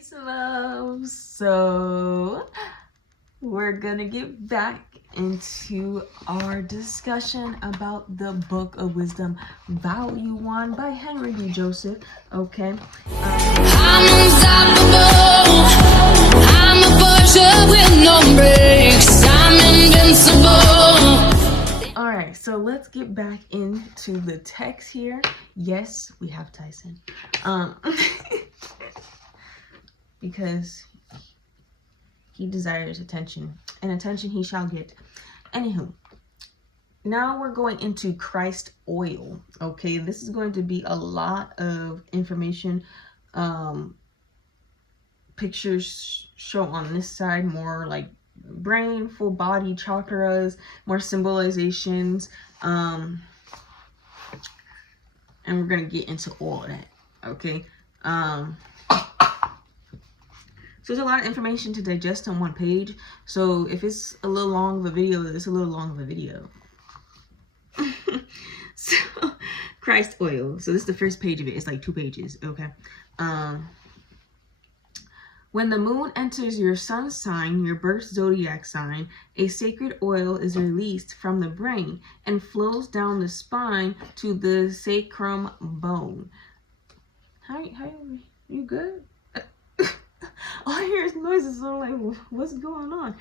Peace and love. So we're gonna get back into our discussion about the Book of Wisdom, Value 1 by Henry D. Joseph. Okay. I'm unstoppable. I'm a fortune with no brakes. I'm invincible. All right, so let's get back into the text here. Yes, we have Tyson. Because he desires attention, and attention he shall get. Anywho, now we're going into Christ oil. Okay, this is going to be a lot of information. Pictures show on this side more like brain, full body, chakras, more symbolizations. And we're gonna get into all of that. Okay. So there's a lot of information to digest on one page. So if it's a little long of a video, it's a little long of a video. So Christ oil. So this is the first page of it. It's like 2 pages. Okay. When the moon enters your sun sign, your birth zodiac sign, a sacred oil is released from the brain and flows down the spine to the sacrum bone. How you good? All I hear is noises, so I'm like, what's going on?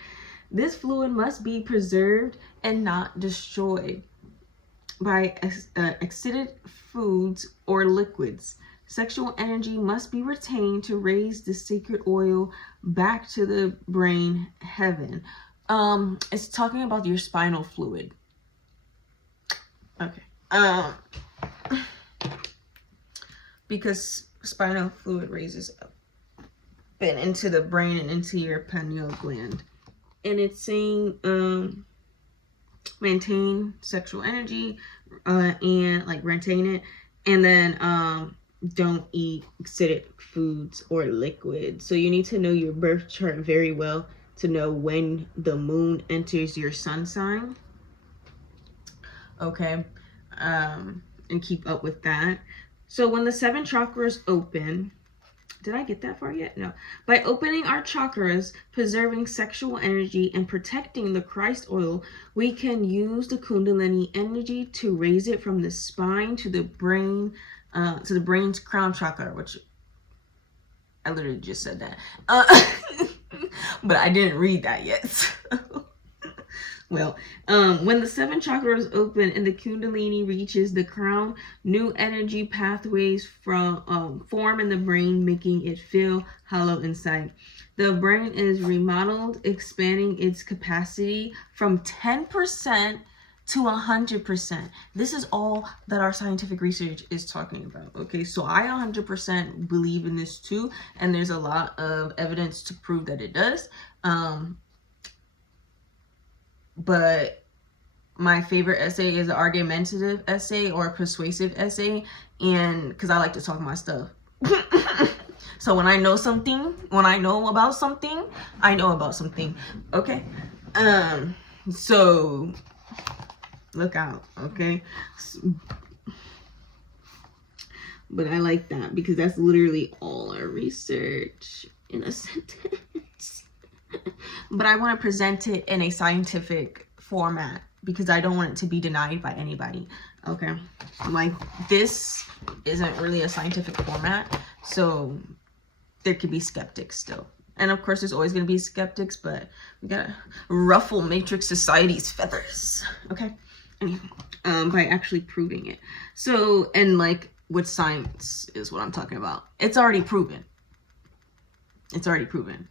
This fluid must be preserved and not destroyed by acidic foods or liquids. Sexual energy must be retained to raise the sacred oil back to the brain heaven. It's talking about your spinal fluid. Okay. Because spinal fluid raises up and into the brain and into your pineal gland. And it's saying maintain sexual energy and like retain it, and then don't eat acidic foods or liquids. So you need to know your birth chart very well to know when the moon enters your sun sign. Okay. And keep up with that. So when the 7 chakras open, did I get that far yet? No. By opening our chakras, preserving sexual energy, and protecting the Christ oil, we can use the Kundalini energy to raise it from the spine to the brain, to the brain's crown chakra, which I literally just said that. But I didn't read that yet. So. Well, when the 7 chakras open and the Kundalini reaches the crown, new energy pathways form in the brain, making it feel hollow inside. The brain is remodeled, expanding its capacity from 10% to 100%. This is all that our scientific research is talking about. Okay, so I 100% believe in this too, and there's a lot of evidence to prove that it does. But my favorite essay is an argumentative essay or a persuasive essay, and because I like to talk my stuff. So when I know something, when I know about something, I know about something. Okay. So look out. Okay. But I like that because that's literally all our research in a sentence. But I want to present it in a scientific format because I don't want it to be denied by anybody. Okay. Like, this isn't really a scientific format, so there could be skeptics still. And of course, there's always going to be skeptics, but we gotta ruffle Matrix Society's feathers. Okay. Anyway, by actually proving it. So, and like with science is what I'm talking about. It's already proven. It's already proven.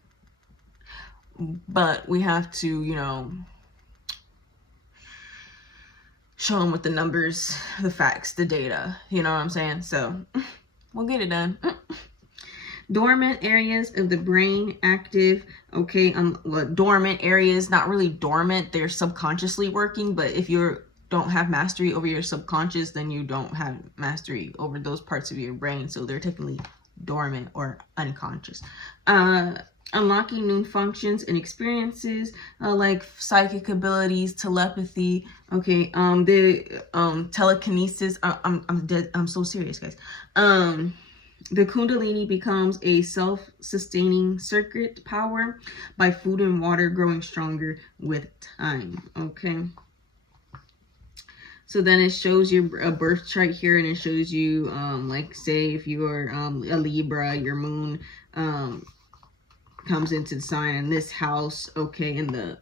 But we have to, you know, show them with the numbers, the facts, the data. You know what I'm saying? So we'll get it done. Dormant areas of the brain active. Okay, well, dormant areas, not really dormant. They're subconsciously working. But if you don't have mastery over your subconscious, then you don't have mastery over those parts of your brain. So they're technically dormant or unconscious. Unlocking new functions and experiences like psychic abilities, telepathy. Okay, the telekinesis. I'm dead. I'm so serious, guys. The Kundalini becomes a self-sustaining circuit power by food and water growing stronger with time. Okay. So then it shows you a birth chart here, and it shows you, like, say if you are a Libra, your moon comes into the sign in this house, okay, in the,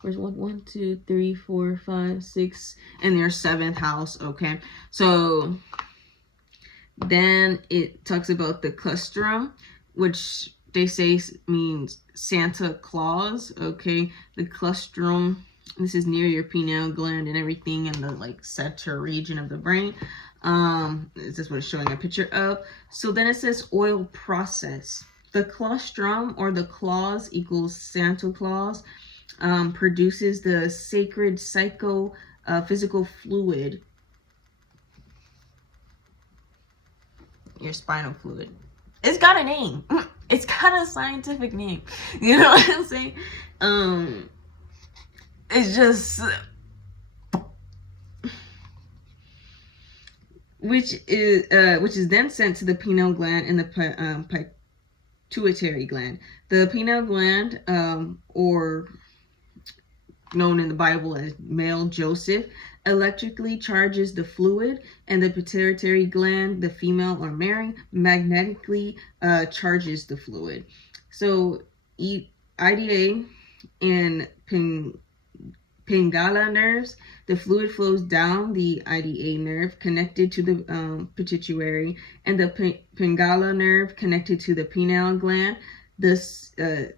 where's 1, 2, 3, 4, 5, 6, in your 7th house, okay. So then it talks about the clustrum, which they say means Santa Claus, okay. The clustrum, this is near your pineal gland and everything in the like center region of the brain. This is what it's showing a picture of. So then it says oil process. The clustrum, or the claus, equals Santa Claus, produces the sacred physical fluid, your spinal fluid. It's got a name. It's got a scientific name. You know what I'm saying? It's just, which is then sent to the pineal gland and the pituitary gland. The pineal gland, or known in the Bible as male Joseph, electrically charges the fluid, and the pituitary gland, the female or Mary, magnetically charges the fluid. So IDA and Pingala nerves, the fluid flows down the IDA nerve connected to the pituitary, and the Pingala nerve connected to the pineal gland. The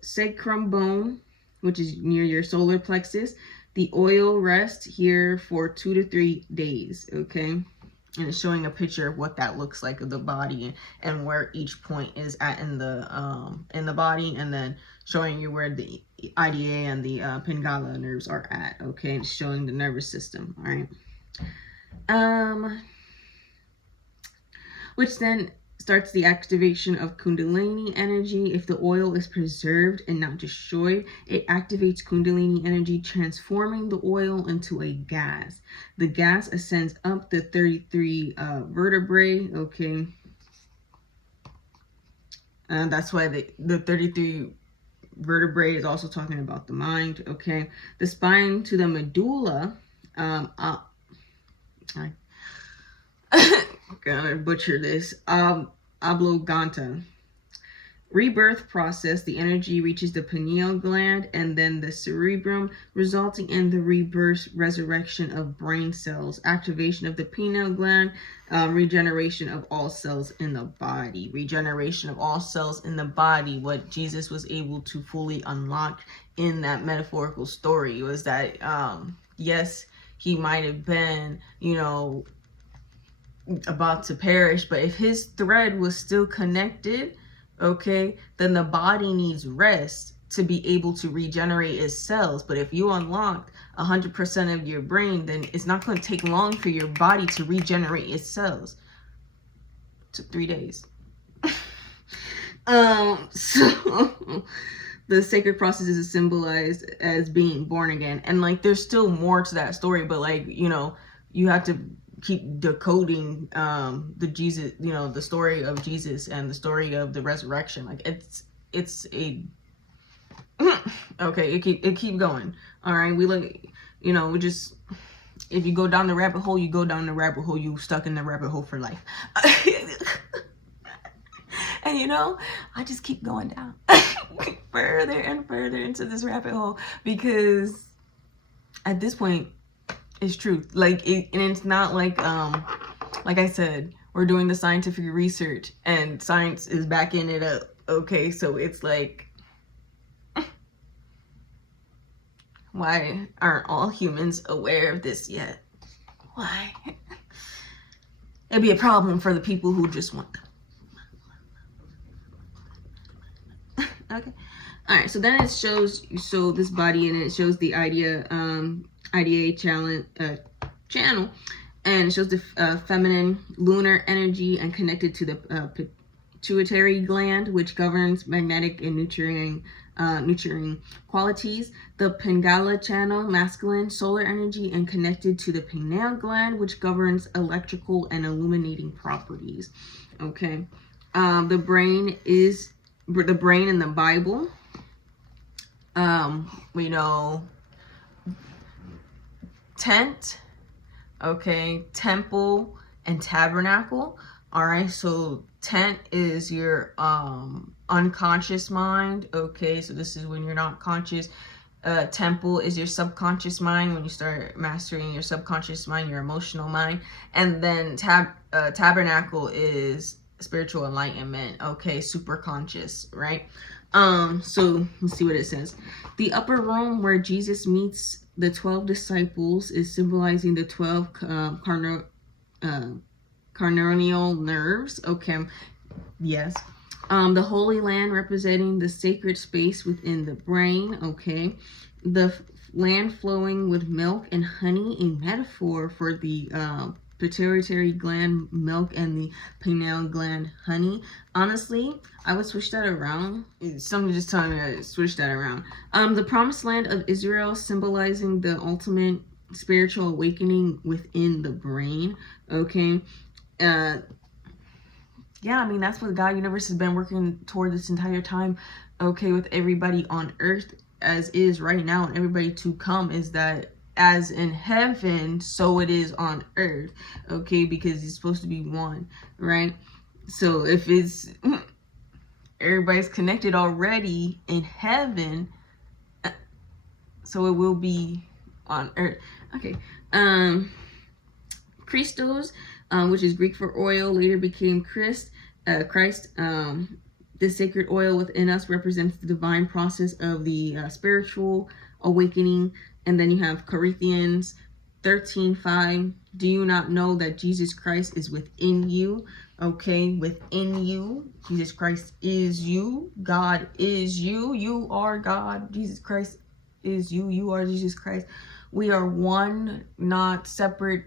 sacrum bone, which is near your solar plexus, the oil rests here for 2 to 3 days, okay? And it's showing a picture of what that looks like of the body and where each point is at in the body, and then showing you where the IDA and the Pingala nerves are at, okay? It's showing the nervous system, all right? Which then starts the activation of Kundalini energy. If the oil is preserved and not destroyed, it activates Kundalini energy, transforming the oil into a gas. The gas ascends up the 33 vertebrae, okay? And that's why the 33 vertebrae is also talking about the mind, okay? The spine to the medulla, gonna butcher this, oblongata. Rebirth process, the energy reaches the pineal gland and then the cerebrum, resulting in the rebirth, resurrection of brain cells, activation of the pineal gland, regeneration of all cells in the body. Regeneration of all cells in the body, what Jesus was able to fully unlock in that metaphorical story was that, yes, he might have been, you know, about to perish, but if his thread was still connected, okay, then the body needs rest to be able to regenerate its cells. But if you unlock 100% of your brain, then it's not going to take long for your body to regenerate its cells. Took 3 days. So the sacred process is symbolized as being born again, and like there's still more to that story, but like, you know, you have to keep decoding the Jesus, you know, the story of Jesus and the story of the resurrection. Like it's a okay, it keep going. All right, we look, you know, we just, if you go down the rabbit hole, you go down the rabbit hole, you stuck in the rabbit hole for life. And you know, I just keep going down further and further into this rabbit hole, because at this point it's truth. Like and it's not like I said, we're doing the scientific research and science is backing it up, okay? So it's like, why aren't all humans aware of this yet? Why? It'd be a problem for the people who just want them. Okay. All right. So then it shows, so this body, and it shows the IDA channel, and it shows the feminine lunar energy and connected to the pituitary gland, which governs magnetic and nurturing qualities. The Pingala channel, masculine solar energy, and connected to the pineal gland, which governs electrical and illuminating properties. Okay. The brain in the Bible. We know tent, okay, temple, and tabernacle. All right, so tent is your unconscious mind. Okay, so this is when you're not conscious. Temple is your subconscious mind, when you start mastering your subconscious mind, your emotional mind. And then tabernacle is spiritual enlightenment. Okay, super conscious, right? So let's see what it says. The upper room where Jesus meets the 12 disciples is symbolizing the 12 cranial nerves. Okay, yes. The Holy Land representing the sacred space within the brain. Okay, the land flowing with milk and honey, a metaphor for the pituitary gland milk and the pineal gland honey. Honestly, I would switch that around. Somebody just telling me to switch that around. The promised land of Israel symbolizing the ultimate spiritual awakening within the brain. Okay. Yeah, I mean, that's what God Universe has been working toward this entire time, okay, with everybody on earth as is right now, and everybody to come, is that as in heaven, so it is on earth, okay, because it's supposed to be one, right? So if it's everybody's connected already in heaven, so it will be on earth. Okay. Christos, which is Greek for oil, later became Christ. This sacred oil within us represents the divine process of the spiritual awakening. And then you have Corinthians 13:5. Do you not know that Jesus Christ is within you? Okay, within you. Jesus Christ is you. God is you. You are God. Jesus Christ is you. You are Jesus Christ. We are one, not separate.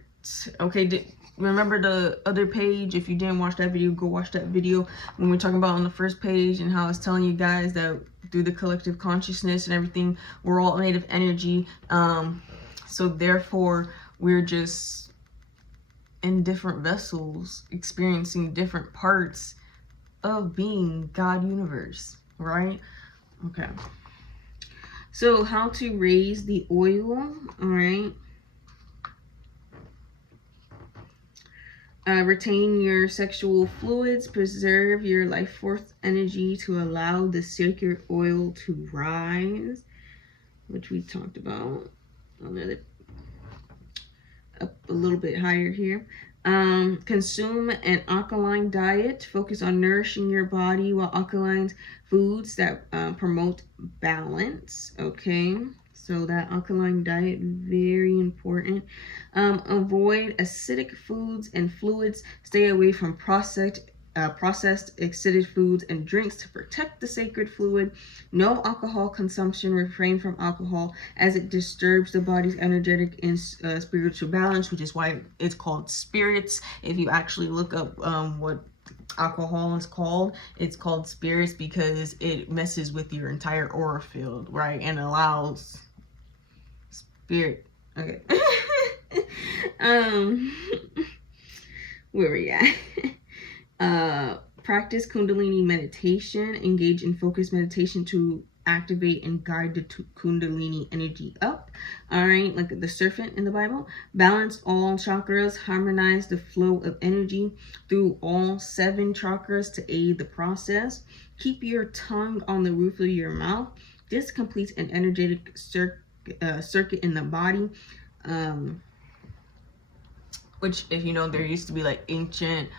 Okay, remember the other page? If you didn't watch that video, go watch that video when we're talking about on the first page, and how I was telling you guys that through the collective consciousness and everything, we're all made of energy. So therefore, we're just in different vessels, experiencing different parts of being God Universe, right? Okay. So how to raise the oil, all right? Retain your sexual fluids, preserve your life force energy to allow the sacred oil to rise, which we talked about. Up a little bit higher here. Consume an alkaline diet. Focus on nourishing your body while alkaline foods that promote balance. Okay. So that alkaline diet, very important. Avoid acidic foods and fluids. Stay away from processed acidic foods and drinks to protect the sacred fluid. No alcohol consumption. Refrain from alcohol as it disturbs the body's energetic and spiritual balance, which is why it's called spirits. If you actually look up what alcohol is called, it's called spirits, because it messes with your entire aura field, right, and allows spirit. Okay. Where we at? Practice Kundalini meditation. Engage in focused meditation to activate and guide the Kundalini energy up. All right, like the serpent in the Bible. Balance all chakras. Harmonize the flow of energy through all 7 chakras to aid the process. Keep your tongue on the roof of your mouth. This completes an energetic circuit in the body. Which, if you know, there used to be like ancient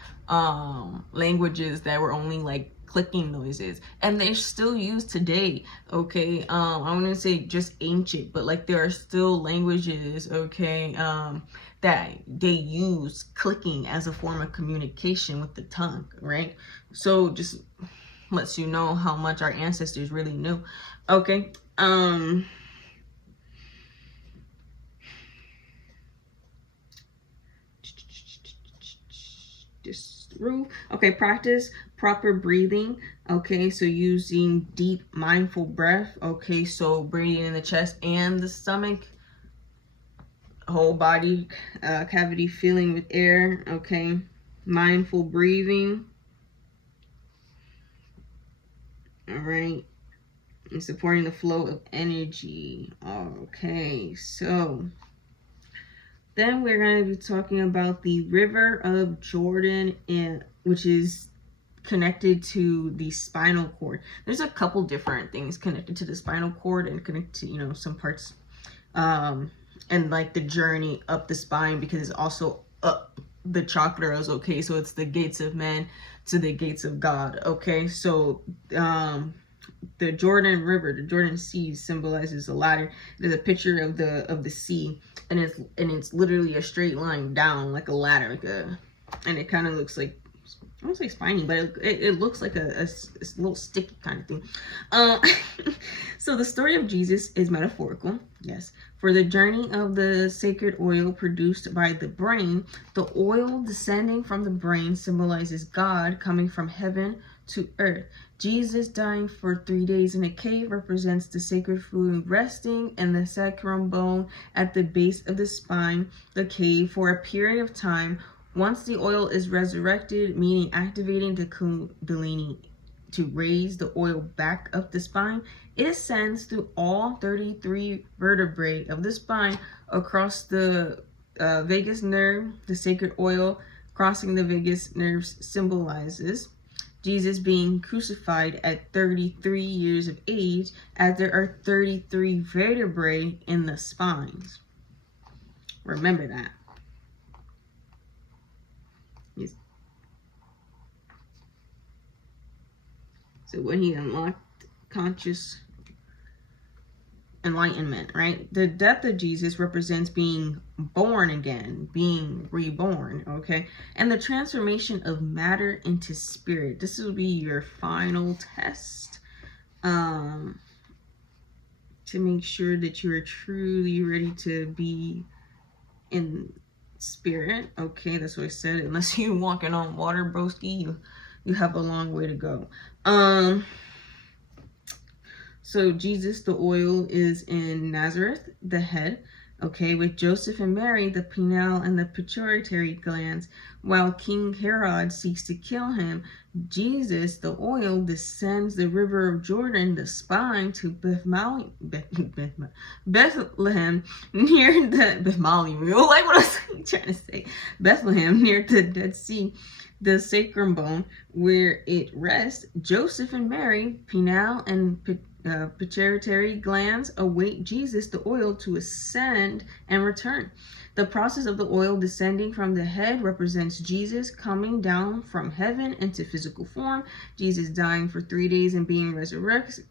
languages that were only like clicking noises, and they're still used today. Okay, I wouldn't say just ancient, but like there are still languages, okay, that they use clicking as a form of communication with the tongue, right? So just lets you know how much our ancestors really knew. Okay. Okay, practice proper breathing. Okay, so using deep mindful breath. Okay, so breathing in the chest and the stomach, whole body cavity filling with air. Okay, mindful breathing. All right. And supporting the flow of energy. Okay, so then we're going to be talking about the River of Jordan, which is connected to the spinal cord. There's a couple different things connected to the spinal cord and connected to, you know, some parts, and like the journey up the spine, because it's also up the chakras. Okay, so it's the gates of man to the gates of God. Okay, so the Jordan River, the Jordan Sea, symbolizes a ladder. There's a picture of the sea, and it's literally a straight line down like a ladder, and it kind of looks like, I won't say spiny, but it looks like a little sticky kind of thing. So the story of Jesus is metaphorical, yes. For the journey of the sacred oil produced by the brain, the oil descending from the brain symbolizes God coming from heaven to earth. Jesus dying for 3 days in a cave represents the sacred food resting in the sacrum bone at the base of the spine, the cave, for a period of time. Once the oil is resurrected, meaning activating the kundalini to raise the oil back up the spine, it ascends through all 33 vertebrae of the spine across the vagus nerve. The sacred oil crossing the vagus nerves symbolizes Jesus being crucified at 33 years of age, as there are 33 vertebrae in the spines. Remember that. Yes. So when he unlocked conscious enlightenment, right? The death of Jesus represents being born again, being reborn, okay? And the transformation of matter into spirit. This will be your final test to make sure that you are truly ready to be in spirit. Okay, that's what I said. Unless you're walking on water, broski, you have a long way to go. So Jesus, the oil, is in Nazareth, the head, okay, with Joseph and Mary, the pineal and the pituitary glands. While King Herod seeks to kill him, Jesus, the oil, descends the river of Jordan, the spine, to Bethlehem, near the Bethlehem. You like what I was trying to say? Bethlehem, near the Dead Sea, the sacrum bone, where it rests. Joseph and Mary, pineal and pituitary glands, await Jesus, the oil, to ascend and return. The process of the oil descending from the head represents Jesus coming down from heaven into physical form, Jesus dying for 3 days and being resurrected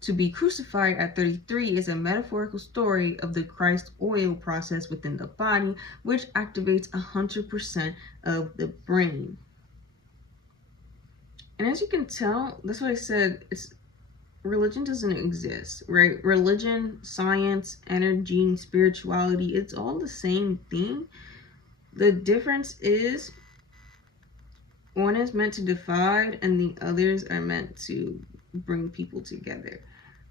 to be crucified at 33 is a metaphorical story of the Christ oil process within the body, which activates 100% of the brain. And as you can tell, that's what I said, religion doesn't exist, right? Religion, science, energy, spirituality, it's all the same thing. The difference is one is meant to divide and the others are meant to bring people together,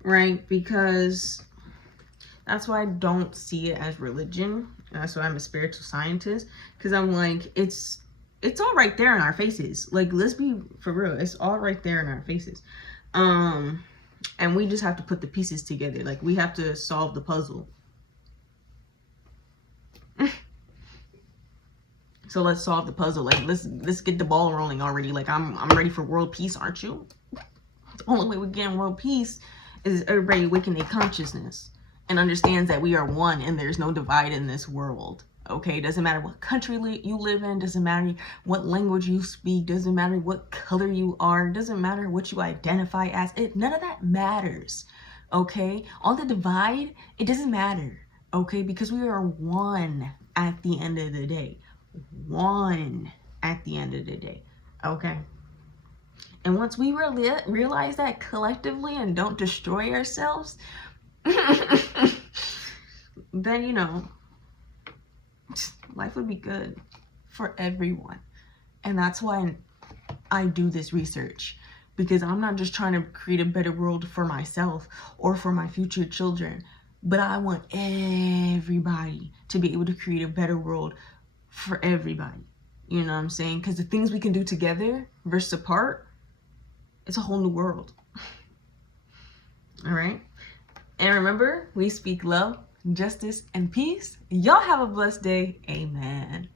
right? Because that's why I don't see it as religion. That's why I'm a spiritual scientist, because I'm like, it's all right there in our faces. Like, let's be for real, it's all right there in our faces. And we just have to put the pieces together. Like, we have to solve the puzzle. So let's solve the puzzle. Like, let's get the ball rolling already. Like, I'm ready for world peace, aren't you? The only way we get world peace is everybody awaken their consciousness and understands that we are one and there's no divide in this world. Okay, doesn't matter what country you live in, doesn't matter what language you speak, doesn't matter what color you are, doesn't matter what you identify as. None of that matters. Okay, all the divide, it doesn't matter. Okay, because we are one at the end of the day. One at the end of the day. Okay. And once we realize that collectively and don't destroy ourselves, then, you know, life would be good for everyone. And that's why I do this research, because I'm not just trying to create a better world for myself or for my future children, but I want everybody to be able to create a better world for everybody. You know what I'm saying? Because the things we can do together versus apart, It's a whole new world. All right. And remember, we speak love, justice, and peace. Y'all have a blessed day. Amen.